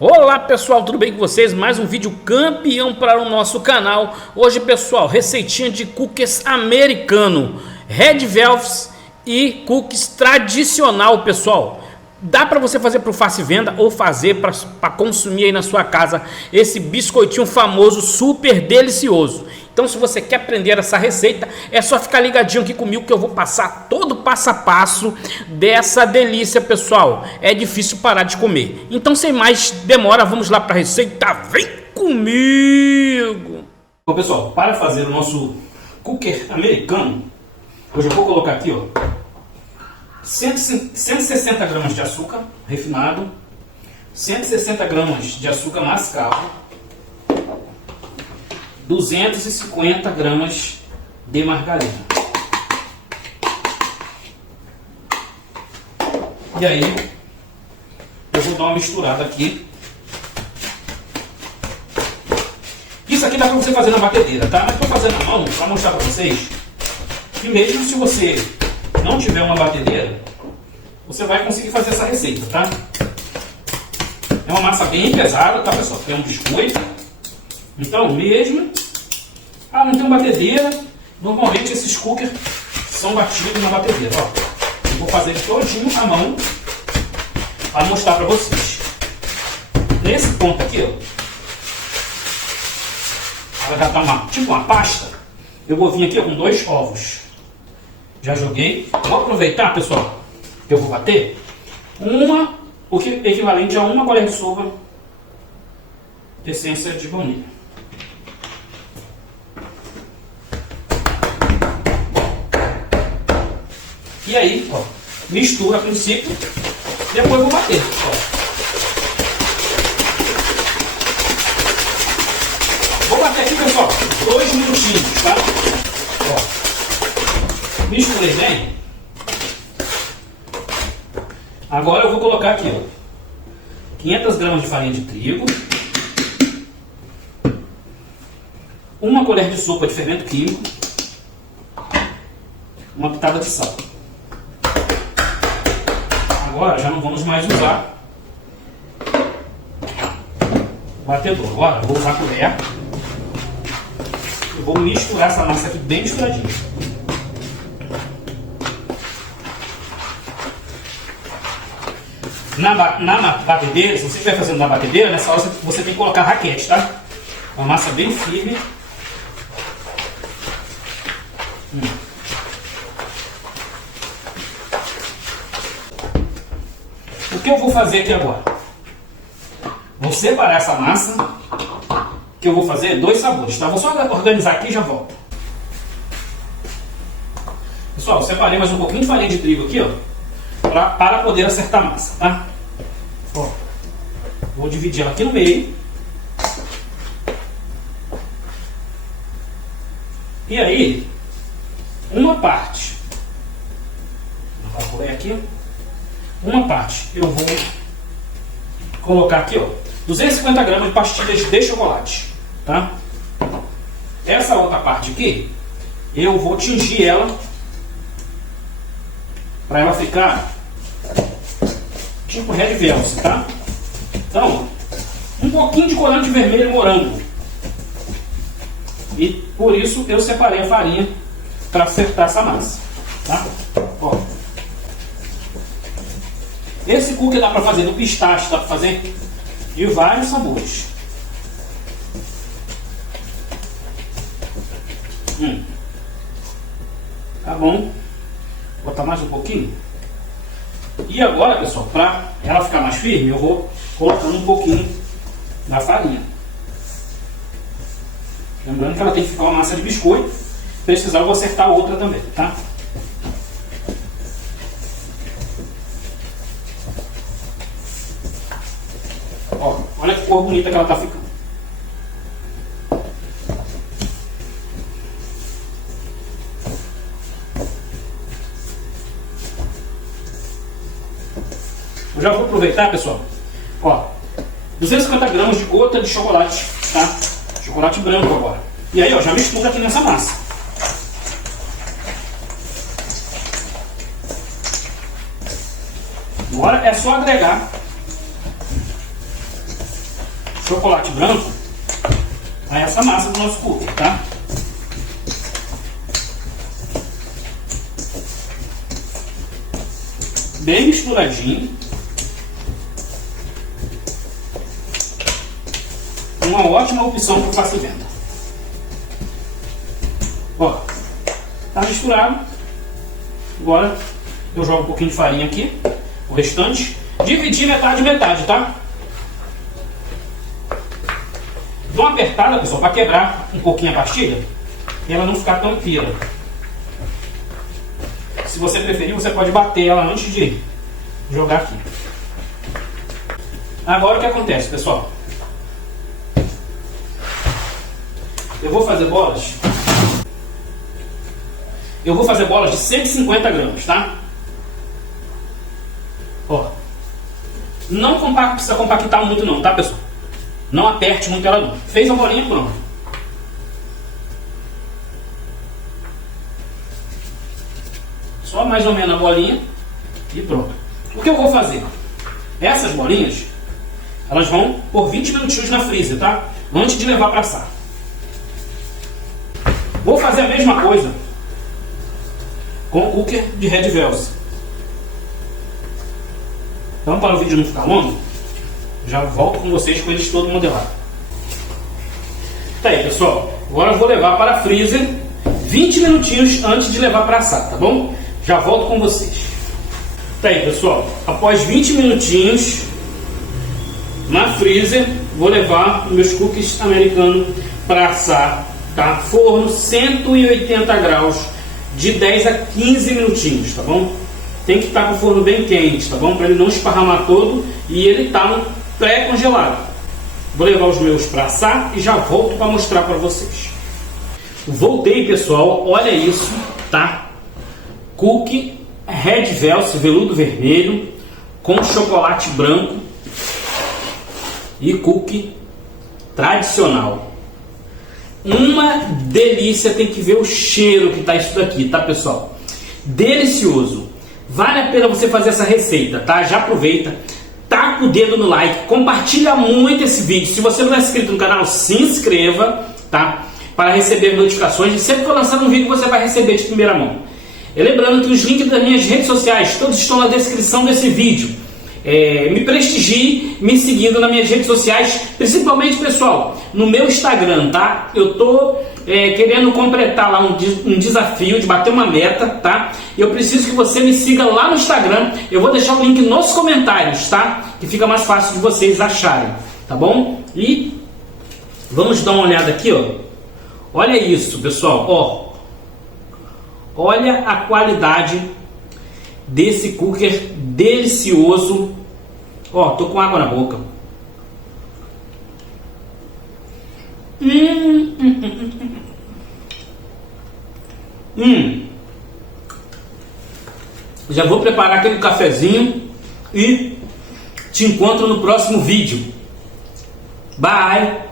Olá pessoal, tudo bem com vocês? Mais um vídeo campeão para o nosso canal. Hoje pessoal, receitinha de cookies americano, Red Velvet e cookies tradicional pessoal. Dá para você fazer para o fácil venda ou fazer para consumir aí na sua casa esse biscoitinho famoso, super delicioso. Então se você quer aprender essa receita, é só ficar ligadinho aqui comigo que eu vou passar todo o passo a passo dessa delícia, pessoal. É difícil parar de comer. Então sem mais demora, vamos lá para a receita. Vem comigo! Bom pessoal, para fazer o nosso cookie americano, hoje eu vou colocar aqui, ó, 160 gramas de açúcar refinado, 160 gramas de açúcar mascavo, 250 gramas de margarina. E aí, eu vou dar uma misturada aqui. Isso aqui dá para você fazer na batedeira, tá? Mas estou fazendo na mão para mostrar para vocês que mesmo se você não tiver uma batedeira, você vai conseguir fazer essa receita, tá? É uma massa bem pesada, tá pessoal? Porque é um biscoito. Então mesmo, não tem uma batedeira, normalmente esses cookies são batidos na batedeira, ó. Eu vou fazer ele todinho à mão para mostrar para vocês. Nesse ponto aqui, ó, ela já tá tipo uma pasta. Eu vou vir aqui ó, com 2 ovos. Já joguei. Vou aproveitar, pessoal, que eu vou bater o que é equivalente a 1 colher de sopa de essência de baunilha. E aí, ó, mistura a princípio, depois eu vou bater. Ó. Vou bater aqui, pessoal, 2 minutinhos, tá? Ó. Misturei bem. Agora eu vou colocar aqui, ó, 500 gramas de farinha de trigo, 1 colher de sopa de fermento químico, uma pitada de sal. Agora já não vamos mais usar o batedor. Agora eu vou usar a colher. Eu vou misturar essa massa aqui bem misturadinha. Na batedeira, se você estiver fazendo na batedeira, nessa hora você tem que colocar raquete, tá? Uma massa bem firme. O que eu vou fazer aqui agora? Vou separar essa massa, que eu vou fazer 2 sabores, tá? Vou só organizar aqui e já volto. Pessoal, eu separei mais um pouquinho de farinha de trigo aqui, ó, para poder acertar a massa, tá? Ó, vou dividir ela aqui no meio. E aí, uma parte, vou calcular aqui, uma parte eu vou colocar aqui, ó, 250 gramas de pastilhas de chocolate, tá? Essa outra parte aqui, eu vou tingir ela para ela ficar tipo Red Velvet, tá? Então, um pouquinho de corante vermelho morango. E por isso eu separei a farinha para acertar essa massa, tá? Ó. Esse cookie dá para fazer no pistache, dá para fazer de vários sabores. Tá bom. Vou botar mais um pouquinho. E agora, pessoal, para ela ficar mais firme, eu vou colocando um pouquinho da farinha. Lembrando que ela tem que ficar uma massa de biscoito. Se precisar, eu vou acertar a outra também, tá? Ó, olha que cor bonita que ela tá ficando. Eu já vou aproveitar, pessoal. Ó, 250 gramas de gota de chocolate, tá? Chocolate branco agora. E aí, ó, já mistura aqui nessa massa. Agora é só agregar chocolate branco a essa massa do nosso cookie, tá? Bem misturadinho. Uma ótima opção para fazer venda. Ó, tá misturado. Agora eu jogo um pouquinho de farinha aqui, o restante. Dividir metade metade, tá? Dou uma apertada, pessoal, para quebrar um pouquinho a pastilha e ela não ficar tão fina. Se você preferir, você pode bater ela antes de jogar aqui. Agora o que acontece, pessoal? Eu vou fazer bolas. Eu vou fazer bolas de 150 gramas, tá? Ó. Não precisa compactar muito não, tá, pessoal? Não aperte muito ela não. Fez a bolinha, pronto. Só mais ou menos a bolinha e pronto. O que eu vou fazer? Essas bolinhas, elas vão por 20 minutinhos na freezer, tá? Antes de levar para assar. Vou fazer a mesma coisa com o cookie de Red Velvet. Então, para o vídeo não ficar longo, já volto com vocês com eles todo modelado. Tá aí, pessoal. Agora eu vou levar para a freezer 20 minutinhos antes de levar para assar, tá bom? Já volto com vocês. Tá aí, pessoal. Após 20 minutinhos na freezer, vou levar meus cookies americanos para assar, tá? Forno 180 graus, de 10 a 15 minutinhos, tá bom? Tem que estar com o forno bem quente, tá bom? Para ele não esparramar todo e ele tá no pré-congelado. Vou levar os meus para assar e já volto para mostrar para vocês. Voltei, pessoal. Olha isso, tá? Cookie Red Velvet, veludo vermelho, com chocolate branco e cookie tradicional. Uma delícia, tem que ver o cheiro que tá isso daqui, tá, pessoal? Delicioso. Vale a pena você fazer essa receita, tá? Já aproveita, taca o dedo no like, compartilha muito esse vídeo. Se você não é inscrito no canal, se inscreva, tá? Para receber notificações. E sempre que eu lançar um vídeo, você vai receber de primeira mão. E lembrando que os links das minhas redes sociais, todos estão na descrição desse vídeo. Me prestigie me seguindo nas minhas redes sociais, principalmente, pessoal, no meu Instagram, tá? Eu tô querendo completar lá um desafio de bater uma meta, tá? Eu preciso que você me siga lá no Instagram. Eu vou deixar o link nos comentários, tá? Que fica mais fácil de vocês acharem, tá bom? E vamos dar uma olhada aqui, ó. Olha isso, pessoal, ó. Olha a qualidade desse cookie delicioso. Ó, tô com água na boca. Já vou preparar aquele cafezinho e te encontro no próximo vídeo. Bye!